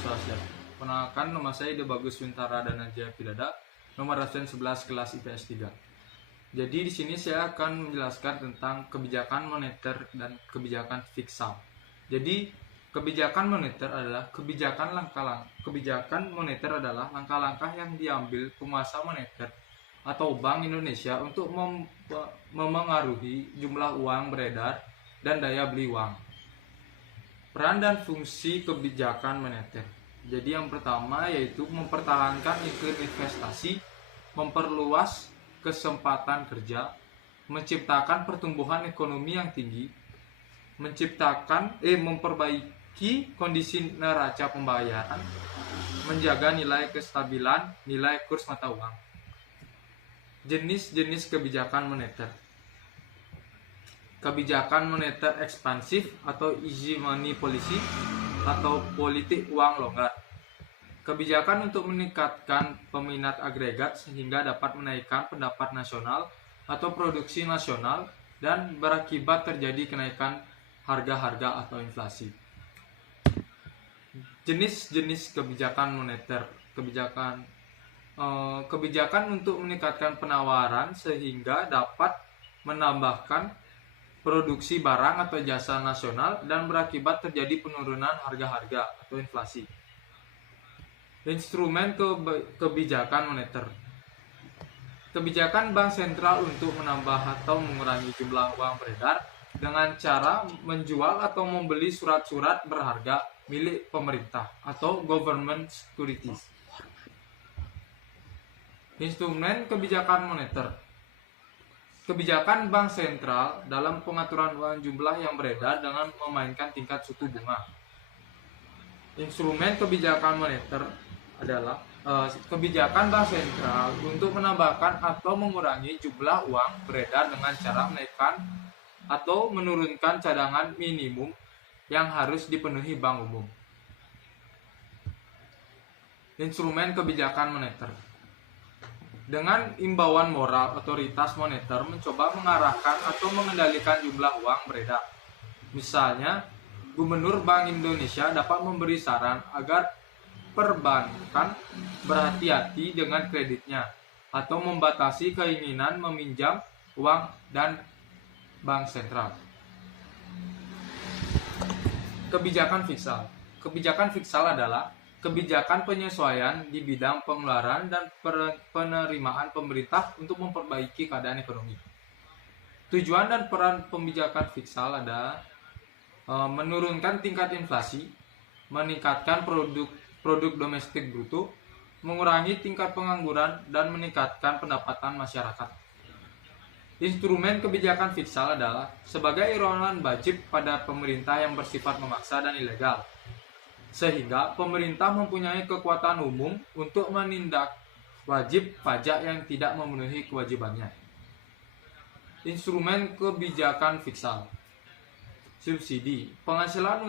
Sosial. Perkenalkan, nama saya Ide Bagus Wintara Danajaya Pidada, nomor absen 11 kelas IPS 3. Jadi di sini saya akan menjelaskan tentang kebijakan moneter dan kebijakan fiskal. Jadi kebijakan moneter adalah langkah-langkah yang diambil penguasa moneter atau Bank Indonesia untuk memengaruhi jumlah uang beredar dan daya beli uang. Peran dan fungsi kebijakan moneter. Jadi yang pertama yaitu mempertahankan iklim investasi, memperluas kesempatan kerja, menciptakan pertumbuhan ekonomi yang tinggi, memperbaiki kondisi neraca pembayaran, menjaga nilai kestabilan nilai kurs mata uang. Jenis-jenis kebijakan moneter. Kebijakan moneter ekspansif atau easy money policy atau politik uang longgar. Kebijakan untuk meningkatkan peminat agregat sehingga dapat menaikkan pendapat nasional atau produksi nasional dan berakibat terjadi kenaikan harga-harga atau inflasi. Jenis-jenis kebijakan moneter. Kebijakan untuk meningkatkan penawaran sehingga dapat menambahkan produksi barang atau jasa nasional dan berakibat terjadi penurunan harga-harga atau inflasi. Instrumen kebijakan moneter. Kebijakan bank sentral untuk menambah atau mengurangi jumlah uang beredar dengan cara menjual atau membeli surat-surat berharga milik pemerintah atau government securities. Instrumen kebijakan moneter. Kebijakan bank sentral dalam pengaturan uang jumlah yang beredar dengan memainkan tingkat suku bunga. Instrumen kebijakan moneter adalah kebijakan bank sentral untuk menambahkan atau mengurangi jumlah uang beredar dengan cara menaikkan atau menurunkan cadangan minimum yang harus dipenuhi bank umum. Instrumen kebijakan moneter. Dengan imbauan moral, otoritas moneter mencoba mengarahkan atau mengendalikan jumlah uang beredar. Misalnya, Gubernur Bank Indonesia dapat memberi saran agar perbankan berhati-hati dengan kreditnya atau membatasi keinginan meminjam uang dan bank sentral. Kebijakan fiskal. Kebijakan fiskal adalah kebijakan penyesuaian di bidang pengeluaran dan penerimaan pemerintah untuk memperbaiki keadaan ekonomi. Tujuan dan peran kebijakan fiskal adalah menurunkan tingkat inflasi, meningkatkan produk domestik bruto, mengurangi tingkat pengangguran, dan meningkatkan pendapatan masyarakat. Instrumen kebijakan fiskal adalah sebagai iuran wajib pada pemerintah yang bersifat memaksa dan ilegal, sehingga pemerintah mempunyai kekuatan umum untuk menindak wajib pajak yang tidak memenuhi kewajibannya. Instrumen kebijakan fiskal. Subsidi. Penghasilan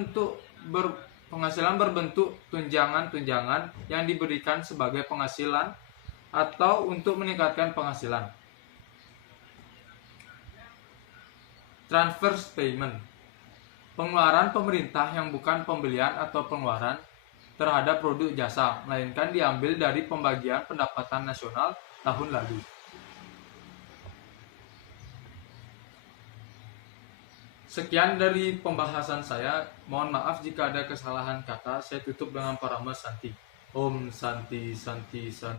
berbentuk tunjangan-tunjangan yang diberikan sebagai penghasilan atau untuk meningkatkan penghasilan. Transfer payment. Pengeluaran pemerintah yang bukan pembelian atau pengeluaran terhadap produk jasa, melainkan diambil dari pembagian pendapatan nasional tahun lalu. Sekian dari pembahasan saya. Mohon maaf jika ada kesalahan kata. Saya tutup dengan parama Santi. Om Santi Santi Santi.